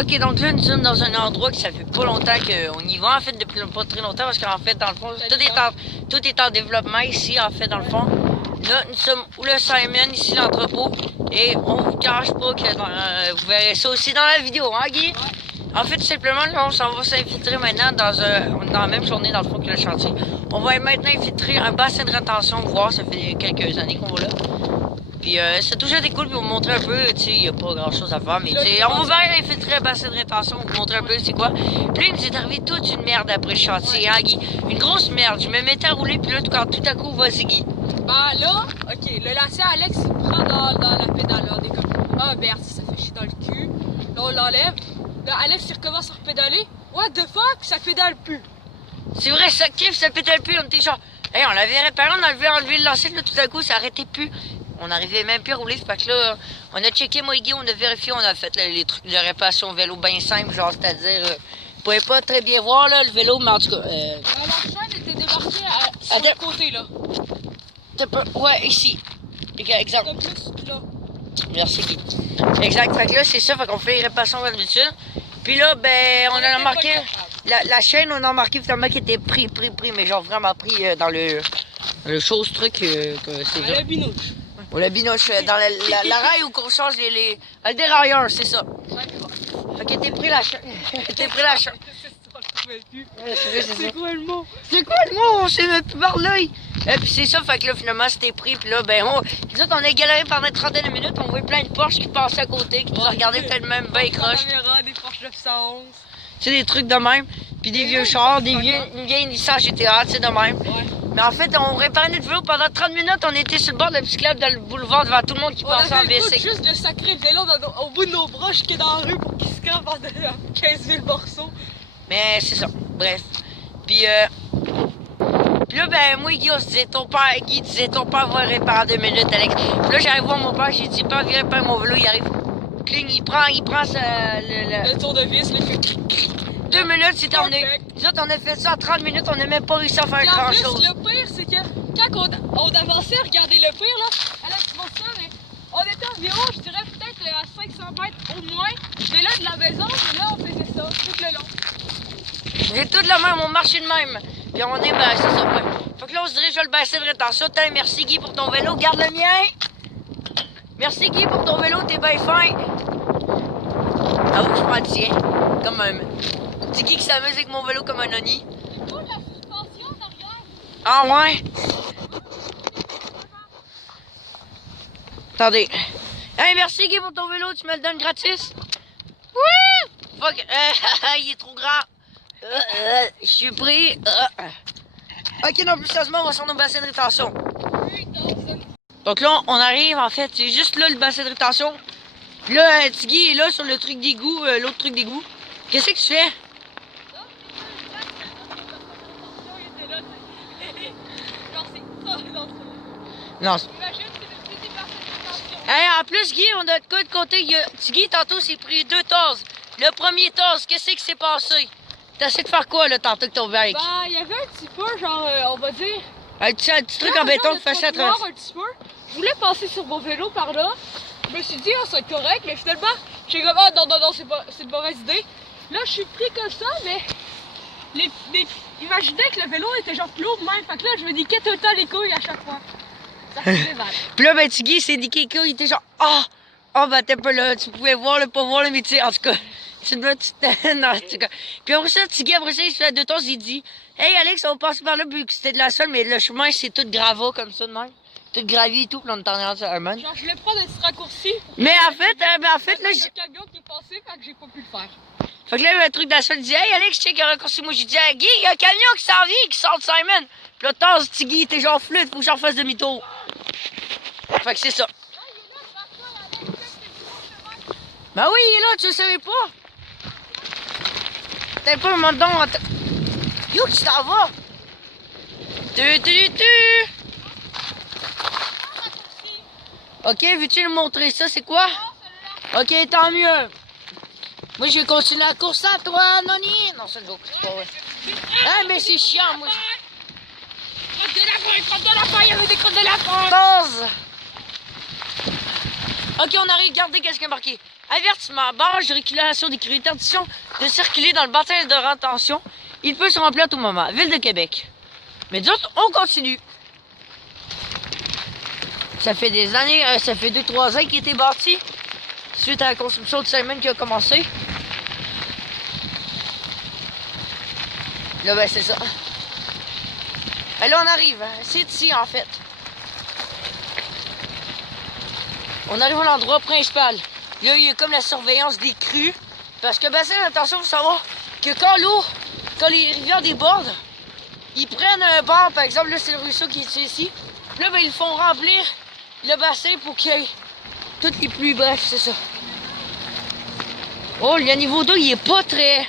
Ok, donc là, nous sommes dans un endroit que ça fait pas longtemps qu'on y va, en fait, depuis pas très longtemps, parce qu'en fait, dans le fond, tout est en développement ici, en fait, dans le fond. Là, nous sommes où le Simon, ici, l'entrepôt, et on vous cache pas que vous verrez ça aussi dans la vidéo, hein, Guy? En fait, tout simplement, là, on s'en va s'infiltrer maintenant dans la même journée, dans le fond, que le chantier. On va maintenant infiltrer un bassin de rétention, voir, ça fait quelques années qu'on va là. Puis c'est toujours des cool, puis vous montrer un peu, tu sais, il n'y a pas grand chose à faire, mais tu sais, on va infiltrer un bassin de rétention, vous montrer un peu c'est quoi. Puis là, il nous est arrivé toute une merde après le chantier, hein, Guy? Une grosse merde. Je me mettais à rouler, puis là, quand tout à coup, vas-y, Guy. Ben là, ok, le lacet Alex il prend dans la pédale, là, on est comme, ah merde, ça fait chier dans le cul. Là, on l'enlève. Là, Alex il recommence à repédaler. What the fuck, ça pédale plus. C'est vrai, ça kiffe, ça pédale plus, on était genre, hey, on l'avait réparé, on avait enlevé le lacet, là, tout à coup, ça arrêtait plus. On n'arrivait même plus à rouler, fait que là, on a checké, moi et Guy, on a vérifié, on a fait là, les trucs de réparation vélo bien simple, genre, c'est-à-dire, vous pouvez pas très bien voir, là, le vélo, mais en tout cas, La chaîne était débarquée sur le côté, là. Ouais, ici. Exemple. Comme plus, là. Merci, Guy. Exact, fait que là, c'est ça, fait qu'on fait les réparations comme d'habitude. Puis là, ben, on a remarqué, la chaîne, on a remarqué finalement qu'elle était pris, mais genre vraiment pris dans le chose truc, que c'est À la binouche. Ou la binoche, dans la rail où qu'on change le dérailleur, c'est ça. Fait que t'es pris la chaîne. T'es pris la chaîne. C'est quoi le mot? C'est quoi le mot? On sait même plus par l'œil. Et puis c'est ça, fait que là, finalement, c'était pris. Puis là, ben, nous autres, on a galéré pendant une trentaine de minutes. On voyait plein de Porsche qui passaient à côté, qui nous regardaient peut-être même bien croche. Des Porsche 911. Tu sais, des trucs de même. Puis des vieux chars, une vieille Nissan GTA, tu sais, de même. Ouais. Mais en fait, on réparait notre vélo pendant 30 minutes. On était sur le bord de la bicyclette dans le boulevard devant tout le monde qui passait en bicycle. Juste de sacrer le vélo au bout de nos bras jusqu'à dans la rue pour qu'il se crappe en 15 000 morceaux. Mais c'est ça. Bref. Puis là, ben, moi et Guy, on se disait, Guy disait, ton père va réparer en 2 minutes, Alex. Puis là, j'arrive voir mon père, j'ai dit, père, viens réparer mon vélo, il arrive. Cling, il prend Le tour de vis, le fait. 2 minutes, c'est terminé. Nous autres, on a fait ça en 30 minutes, on n'a même pas réussi à faire grand chose. Le pire, c'est que quand on avançait, regardez le pire, là, Alex, tu vois ça, mais on était environ, je dirais, peut-être à 500 mètres au moins de là de la maison, et là, on faisait ça tout le long. J'ai tout le même, on marchait de même. Puis on est, ben, c'est ça, ouais. Fait que là, on se dirige vers le bassin de rétention. Tiens, merci Guy pour ton vélo, garde le mien. Merci Guy pour ton vélo, t'es bien fin. Ah oui, je prends le tien. Comme un petit Guy qui s'amuse avec mon vélo comme un oni. C'est cool la suspension derrière. Ah ouais? Attendez. Hey, merci Guy pour ton vélo, tu me le donnes gratis? Oui! Fuck, il est trop grand. Je suis pris. Ok, non, plus sérieusement, on va sur nos bassins de rétention. Donc là, on arrive, en fait, c'est juste là le bassin de rétention. Puis là, Tiggy est là sur le truc d'égout, l'autre truc d'égout. Qu'est-ce que tu fais? Non. Hey, en plus, Guy, on a de quoi de côté. Tiggy, tantôt, s'est pris 2 tasses. Le premier tasse, qu'est-ce qui s'est passé? T'as essayé de faire quoi, là, tantôt que ton bike? Ben, il y avait un petit peu, genre, on va dire... Un petit truc en béton qui fait ça à travers. Un petit peu. Je voulais passer sur mon vélo par là. Je me suis dit, oh, ça va être correct, mais finalement, j'ai comme, ah, non, c'est une mauvaise idée. Là, je suis pris comme ça, mais... Imaginez que le vélo était genre plus haut de même. Fait que là, je me dis, tout le temps les couilles à chaque fois. Ça faisait mal. Puis là, ben, Tiggy s'est dit qu'il était genre, ben, t'es pas là, tu pouvais voir, pas voir, mais tu sais, en tout cas, non, en tout cas. Puis après ça, Tiggy, après ça, il se fait 2 temps, il dit, hey, Alex, on va passer par là, vu que c'était de la seule, mais le chemin, c'est tout grava comme ça, de même. Tout gravi et tout, puis on est en train de faire un man. Genre, je voulais prendre un petit raccourci. Mais en fait, là, il y a un camion qui est passé, fait que j'ai pas pu le faire. Fait que là, il y a un truc d'achat, il dit, hey, Alex, check un raccourci. Moi, j'ai dit, hey, Guy, il y a un camion qui s'en vient, qui sort de Simon. Puis là, Taz, Tiggy, t'es genre flûte, faut que j'en fasse demi-tour. Fait que c'est ça. Ben oui, il est là, tu le savais pas. T'as pas un moment dedans. Yo, tu t'en vas. Ok, veux-tu nous montrer ça, c'est quoi? Ok, tant mieux. Moi, je vais continuer la course à toi, Noni. Non, c'est une joke, c'est pas vrai. Ah, mais c'est chiant, moi. Crotte de lapin, il y avait des crottes de lapin. 14. Ok, on arrive, regardez qu'est-ce qu'il y a marqué. Avertissement, barrage de régulation des crues, interdiction de circuler dans le bassin de rétention. Il peut se remplir à tout moment. Ville de Québec. Mais d'autres, on continue. Ça fait des années, ça fait 2-3 ans qu'il a été bâti. Suite à la construction de Simon qui a commencé. Là, ben c'est ça. Et là, on arrive. C'est ici, en fait. On arrive à l'endroit principal. Là, il y a comme la surveillance des crues. Parce que, ben, c'est attention, il faut savoir que quand les rivières débordent, ils prennent un bord, par exemple, là, c'est le ruisseau qui est ici. Là, ben, ils font remplir le bassin pour qu'il y ait toutes les pluies. Bref, c'est ça. Oh, le niveau d'eau, il est pas très...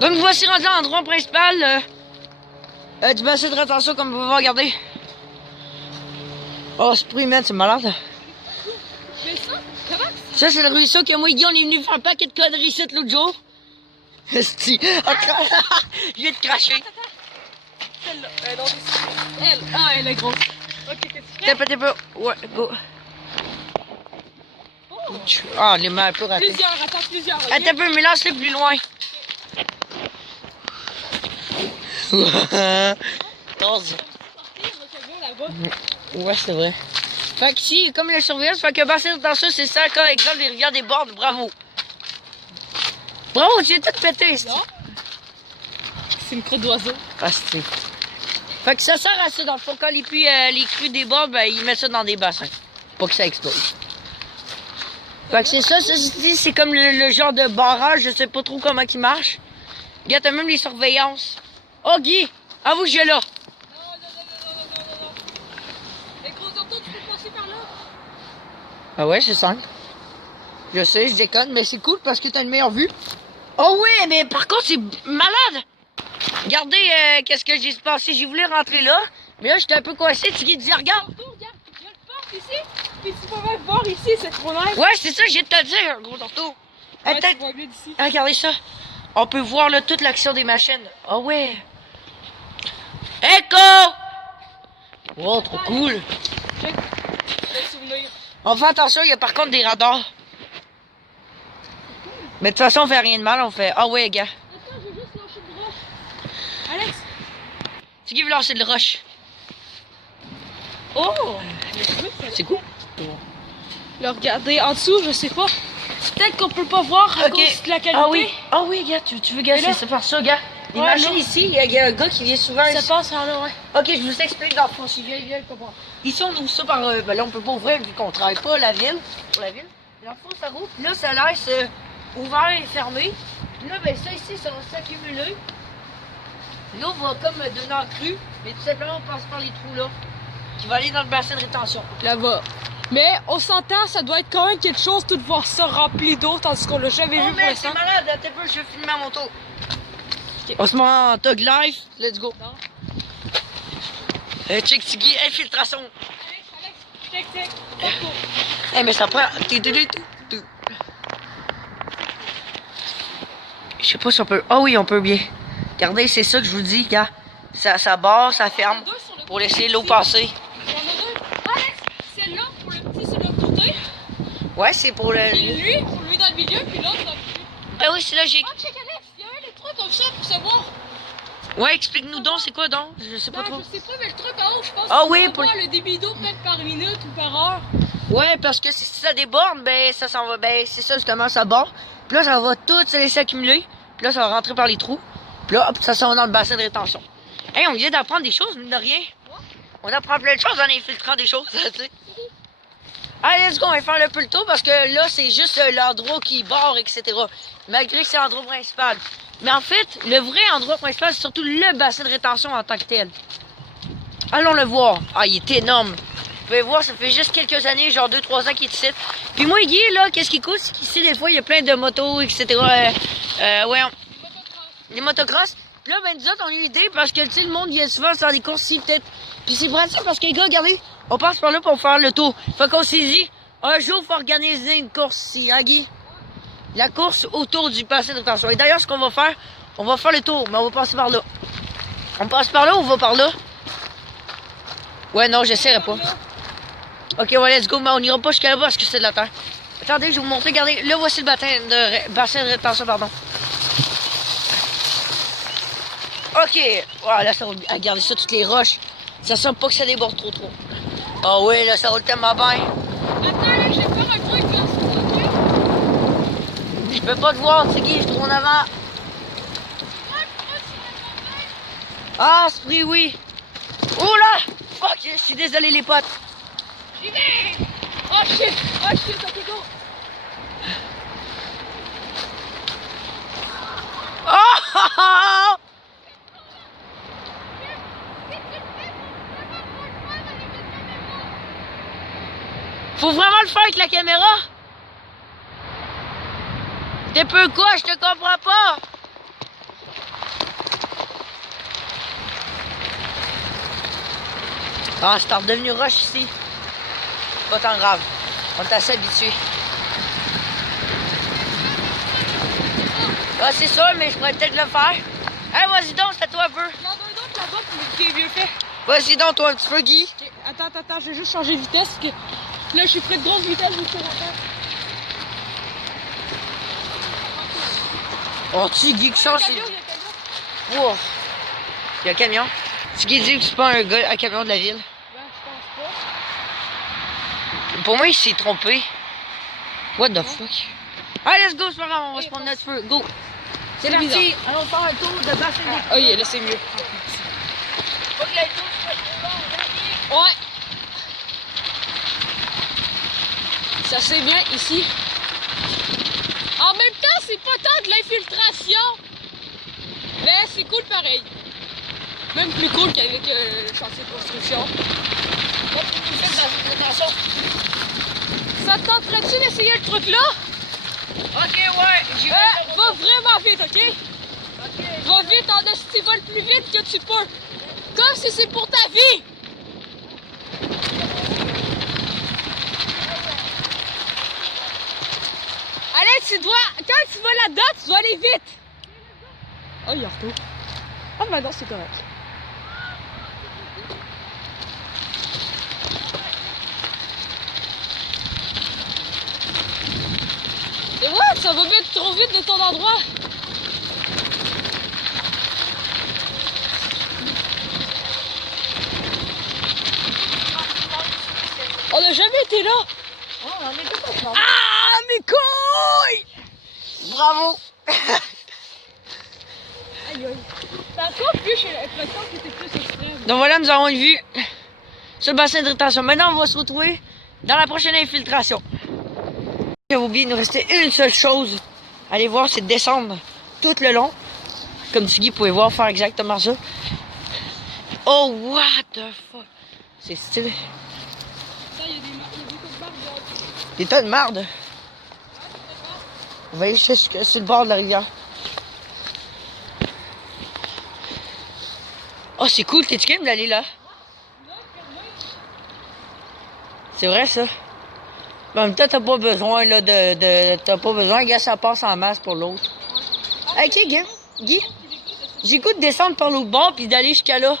Donc, voici rendu à l'endroit principal du bassin de rétention, comme vous pouvez regarder. Oh, ce bruit, man, c'est malade. Mais ça, comment Ça, c'est le ruisseau que moi et Guy, on est venu faire un paquet de conneries ici l'autre jour. Esti. Je viens de cracher. Celle-là. Non, elle. Ah, elle est grosse. Ok, qu'est-ce que tu fais? T'es peu. Ouais, go. Ah, les mains un peu ratées. Plusieurs, attends, plusieurs. ok? Attends un peu, mais lance-les plus loin. 11. Ouais, c'est vrai. Fait que si, comme la surveillance, fait que bassin dans ça, c'est ça, quand exemple les rivières débordent, bravo. Bravo, tu es tout pété, c'est. Non. C'est une crotte d'oiseau. Ah, c'est. Fait que ça sert à ça, dans le fond, quand les crues débordent, ben, ils mettent ça dans des bassins. Pour que ça explose. Fait que c'est ça, c'est comme le genre de barrage, je sais pas trop comment il marche. Regarde, t'as même les surveillances. Oh, Guy, avoue que j'ai là. Non. Les gros autos, tu peux passer par là. Ah ouais, c'est simple. Je sais, je déconne, mais c'est cool parce que t'as une meilleure vue. Oh ouais, mais par contre, c'est malade. Regardez qu'est-ce que j'ai passé. J'ai voulu rentrer là, mais là, j'étais un peu coincé. Tu dis, regarde. Regarde, il y a le parc ici. Puis tu peux même voir ici, c'est trop nice. Ouais, c'est ça, j'ai de te dire, gros torto. Ouais, Peut-être. tu vois bien d'ici. Regardez ça. On peut voir là toute l'action des machines. Oh ouais. Echo! Oh, trop cool. Check. Le souvenir. On fait attention, il y a par contre des radars. Mais de toute façon, on fait rien de mal, on fait. Ah ouais, gars. Attends, je vais juste lâcher le roche. Alex. C'est qui veut lancer de roche? Oh. C'est cool. Là, regardez, en dessous, je sais pas. Peut-être qu'on peut pas voir à Ok. cause de la qualité. Ah oui, gars, tu veux gars, Et là? c'est par ça, gars. Les Ouais, machines là. ici, il y a un gars qui vient souvent Ça ici. passe par là, ouais. Ok, je vous explique dans le fond, si viens, comprends. Ici, on ouvre ça par. Ben là, on peut pas ouvrir vu qu'on travaille pas la ville. Pour la ville. Dans le fond, ça roule. Puis là, ça laisse ouvert et fermé. Puis là, ben ça ici, ça va s'accumuler. L'eau va comme donner en crue. Mais tout simplement, on passe par les trous là. Qui va aller dans le bassin de rétention. Là-bas. Mais on s'entend, ça doit être quand même quelque chose tout de voir ça rempli d'eau, tandis qu'on l'a jamais vu Oh, pour mais l'instant. c'est malade, attends un peu, je vais filmer à mon tour. On se met en tog live, let's go. Non. Check Tiggy, infiltration. Alex, check. Eh mais ça prend. Je sais pas si on peut. Ah oui, on peut bien. Regardez, c'est ça que je vous dis, gars. Ça barre, ça ferme. Pour laisser l'eau passer. Il y en a deux. Alex, celle-là pour le petit, c'est de l'autre côté. Ouais, c'est pour le. Puis lui, pour lui dans le milieu, puis l'autre dans le milieu. Ah oui, c'est logique. Ah, check Alex, il y a un des trucs comme ça pour se boire. Ouais, explique-nous donc, c'est quoi donc? Je sais pas Ben, trop. je sais pas, mais le truc en haut, je pense Ah que oui, pour pour- voir le débit d'eau peut-être par minute ou par heure. Ouais, parce que si ça déborde, ben ça s'en va. Ben c'est ça justement, ça barre. Puis là, ça va tout se laisser accumuler. Puis là, ça va rentrer par les trous. Puis là, hop, ça s'en va dans le bassin de rétention. Hey, on vient d'apprendre des choses, mine de rien. On apprend plein de choses en infiltrant des choses, tu sais. Allez, let's go, on va faire le peu le tour parce que là, c'est juste l'endroit qui barre, etc. Malgré que c'est l'endroit principal. Mais en fait, le vrai endroit principal, c'est surtout le bassin de rétention en tant que tel. Allons le voir. Ah, il est énorme. Vous pouvez voir, ça fait juste quelques années, genre 2-3 ans qu'il est ici. Puis moi, Guy, là, qu'est-ce qui coûte? C'est qu'ici, des fois, il y a plein de motos, etc. Ouais, les motocross. Puis là, ben, nous autres, on a eu l'idée parce que, tu sais, le monde vient souvent faire des courses ici, peut-être. Puis c'est pratique parce que, les gars, regardez, on passe par là pour faire le tour. Fait qu'on s'est dit, un jour, il faut organiser une course ici, hein, Guy? La course autour du bassin de rétention. Et d'ailleurs, ce qu'on va faire, on va faire le tour, mais on va passer par là. On passe par là ou on va par là? Ouais, non, j'essaierai pas. Ok, ouais, let's go, mais on ira pas jusqu'à là-bas parce que c'est de la terre. Attendez, je vais vous montrer, regardez, là voici le bassin de rétention, pardon. Ok, voilà, là ça roule. Ah, regardez ça, toutes les roches. Ça sent pas que ça déborde trop. Ah oui, là, ça roule tellement bien. Attends, là, je vais faire un truc là. Je peux pas te voir, Tiggy, je suis trop en avant. Ah, ce prix, oui. Oh là! Fuck, je suis désolé, les potes. J'y vais! Oh shit! Oh shit, ok, go! Oh! Faut vraiment le faire avec la caméra? T'es peu quoi? Je te comprends pas. Ah, c'est redevenu rush ici. Pas tant grave. On est assez habitué. Ah, c'est ça, mais je pourrais peut-être le faire. Hey, vas-y donc, c'est à toi un peu. J'en ai un autre là-bas qui est mieux fait. Vas-y donc, toi, un petit peu, Guy. Ok, attends, je vais juste changer de vitesse parce que là, je suis près de grosse vitesse, je suis rapide. Oh, tu Guy, qui change. Il y a un camion. Wow. Il y a un camion. Tu Guy dit que c'est pas un camion de la ville. Ben, je pense pas. Pour moi, il s'est trompé. What the fuck? Allez, let's go, c'est pas grave, on va se prendre notre feu. Go! C'est parti! bizarre. Allons faire un tour de bassin de... Oh yeah, là, c'est mieux. Faut que la tour soit trop longue, Ouais. Ça c'est bien ici. En même temps, c'est pas tant de l'infiltration. Mais c'est cool pareil. Même plus cool qu'avec le chantier de construction. Ça te tenterait-tu d'essayer le truc là? Ok, ouais, j'y vais. Va vraiment vite, ok? Va vite en esti, va le plus vite que tu peux. Comme si c'est pour ta vie. Allez, quand tu vas là-dedans, tu dois aller vite. Oh, il y a retour. Ah, ben non, c'est correct. Et what? Ça va mettre trop vite de ton endroit. On n'a jamais été là. Ah, mes couilles! bravo! Aïe aïe. T'as encore plus, j'ai l'impression que c'était plus extrême. Donc voilà, nous avons une vue sur le bassin de rétention. Maintenant, on va se retrouver dans la prochaine infiltration. J'avais oublié, il nous restait une seule chose. Allez voir, c'est de descendre tout le long. Comme Tiggy pouvait voir, faire exactement ça. Oh, what the fuck? C'est stylé. Attends, il y a des marques de Des tas de marde. On va aller sur le bord de la rivière. Oh, c'est cool, t'es-tu game d'aller là? C'est vrai ça? Mais en même temps, t'as pas besoin là t'as pas besoin, gars, ça passe en masse pour l'autre. Ok, Guy, j'ai goût de descendre par l'autre bord puis d'aller jusqu'à là.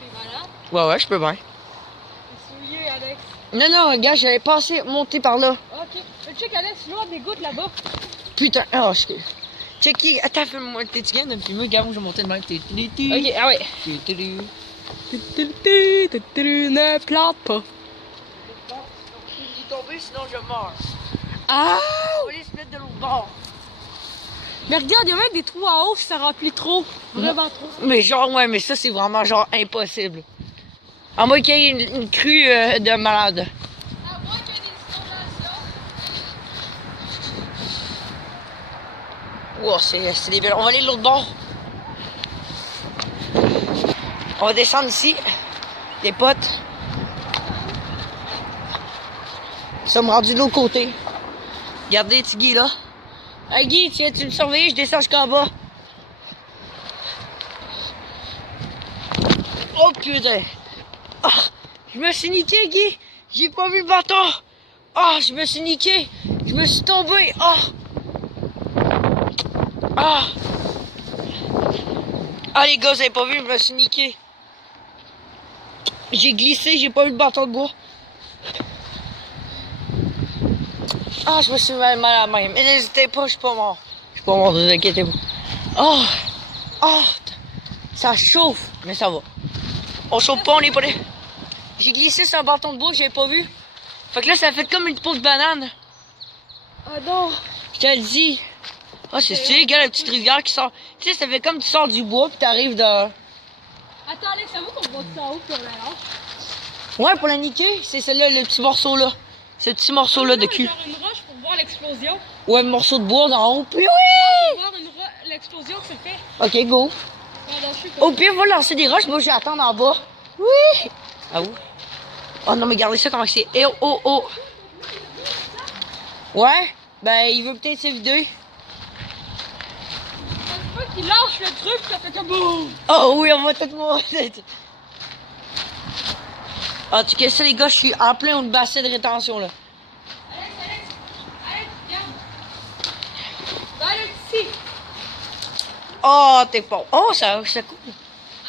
T'es malade? Ouais, je peux bien. T'es souillé, Alex. Non, gars, j'avais passé, monter par là. Ok. Mais check, Alex, tu vois des gouttes là-bas. Putain, oh, je... Checky, attends, fais-moi, t'es-tu game de me filmer? Gars, moi, je vais monter de même. Ok, ah ouais. Ne plante pas. Il est tombé, sinon je meurs. Ah! On va aller se mettre de l'autre bord. Mais regarde, il y a même des trous en haut si ça remplit trop. Vraiment trop. Mais genre, ouais, mais ça, c'est vraiment genre impossible. À moins qu'il y ait une crue de malade. À moins qu'il y ait des inondations. Wow, c'est des belles. On va aller de l'autre bord. On va descendre ici. Les potes. Nous sommes rendus de l'autre côté. Regardez, petit Guy, là. Hey Guy, tiens, tu me surveilles, je descends jusqu'en bas. Oh putain. Oh, je me suis niqué, Guy. J'ai pas vu le bâton. Oh, je me suis niqué. Je me suis tombé. Oh. Ah. Ah les gars, vous avez pas vu, je me suis niqué. J'ai glissé, j'ai pas eu le bâton de bois. Ah, je me suis mal à la main. Mais n'hésitez pas, je suis pas mort. Je suis pas mort, ne vous inquiétez pas. Oh! Oh! Ça chauffe, mais ça va. On chauffe pas, on est pas là. J'ai glissé sur un bâton de bois, j'avais pas vu. Fait que là, ça fait comme une peau de banane. Ah non! Je te le dis. Ah, c'est stylé, regarde la petite rivière qui sort. Tu sais, ça fait comme tu sors du bois puis t'arrives dans. Attends, Alex, ça vaut qu'on va de ça en haut puis on la lâche? Ouais, pour la niquer, c'est celle-là, le petit morceau là. Ce petit morceau là de cul. Genre une roche pour voir l'explosion. Ouais, un morceau de bois d'en haut. Puis oui! Pour voir l'explosion que ça fait. Ok, go. Pendant je sais pas. Au pire, va lancer des roches, moi je vais attendre en bas. Oui! Ah où? Oh non, mais regardez ça comment c'est. Eh oh, oh, oh. Ouais? Ben, il veut peut-être se vider. C'est pas qu'il lâche le truc, ça fait comme boum! Oh oui, on va tout mourir. En tout cas, ça, les gars, je suis en plein au bassin de rétention là. Alex, regarde! Va aller ici! Oh, t'es pas. Oh, ça coule.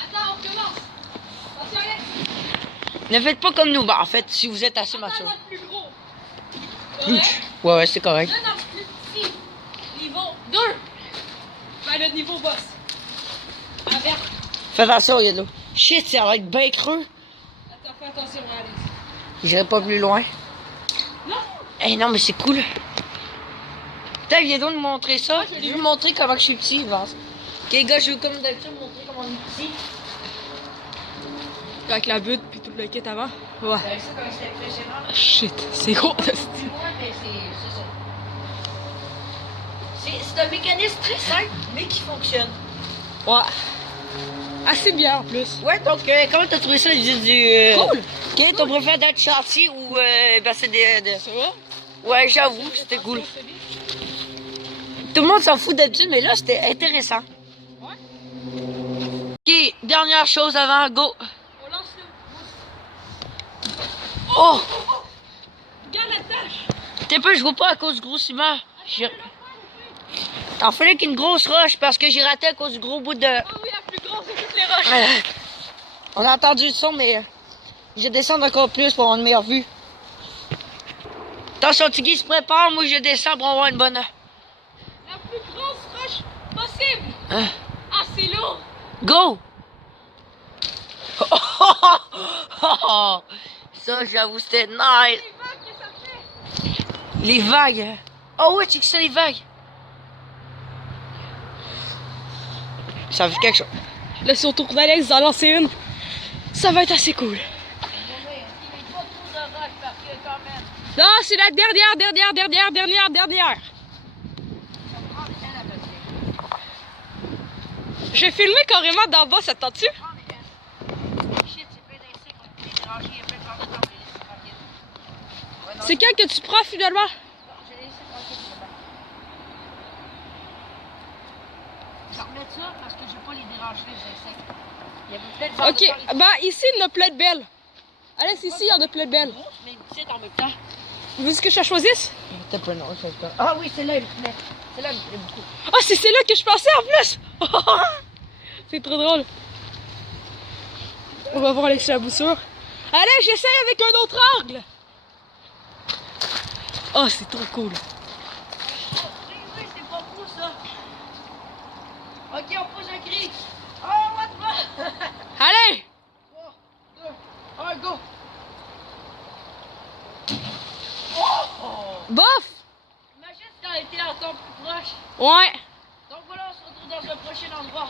Attends, on commence! Attention, Alex! Ne faites pas comme nous. Ben, en fait, si vous êtes assez Attends, mature. notre plus gros! Correct? Ouais, c'est correct. Là, dans le plus petit, niveau 2! Ben, le niveau boss. Avec. Fais attention, il y a de l'eau. Shit, ça va être bien creux. Attends, fais attention, Alex. J'irai pas plus loin. Non! Eh non, mais c'est cool. Putain, viens donc nous montrer ça. je l'ai Je veux vu. montrer comment je suis petit, Vance. Ok, les gars, je veux comme d'habitude montrer comment on est petit. Avec la butte puis tout le kit avant. Ouais. Ben, ça, comme c'était impressionnant. Shit, c'est gros. Ouais, mais c'est un mécanisme très simple, mais qui fonctionne. Ouais. Assez bien en plus. Ouais, donc, comment t'as trouvé ça, Cool. Ok, ton préféré d'être châssis ou, ben, c'est Ça va? Ouais, j'avoue que c'était cool. Tout le monde s'en fout d'habitude, mais là, c'était intéressant. Ouais. Ok, dernière chose avant, go. On lance le. Oh! Regarde la tâche. T'es peu, je vois pas à cause du gros ciment. T'en fallait qu'une grosse roche parce que j'ai raté à cause du gros bout de. Ah oui, la plus grosse de toutes les roches. On a entendu le son, mais je vais descendre encore plus pour avoir une meilleure vue. Attention, Tiggy se prépare, moi je descends pour avoir une bonne. La plus grosse roche possible. Hein? Ah, c'est lourd. Go! Ça, j'avoue, c'était nice. Les vagues que ça fait. Les vagues. Oh ouais, check ça, les vagues. Ça fait quelque chose. Là, si on tourne Alex d'en lancer une, ça va être assez cool. Non, c'est la dernière. J'ai filmé carrément d'en bas, ça te tente-tu? C'est quel que tu prends finalement? Je vais remettre ça parce que je vais pas les déranger, les insectes. Ok, bah ici il y en a plein de belles. Allez, ici il y en a plein de belles. Mais petite en même temps. Vous voulez que je la choisisse? T'as pas non, je sais pas. Ah oui, celle-là, elle me plaît. Celle-là, elle me plaît beaucoup. Ah, c'est celle-là que je pensais en plus! C'est trop drôle. On va voir avec la boussure. Allez, j'essaye avec un autre angle! Oh, c'est trop cool. Oui, c'est pas fou ça. Ok, on pose un cri. Oh, what the Allez! 3, 2, 1, go. Bof! Imagine si t'as été encore plus proche. Ouais. Donc voilà, on se retrouve dans un prochain endroit.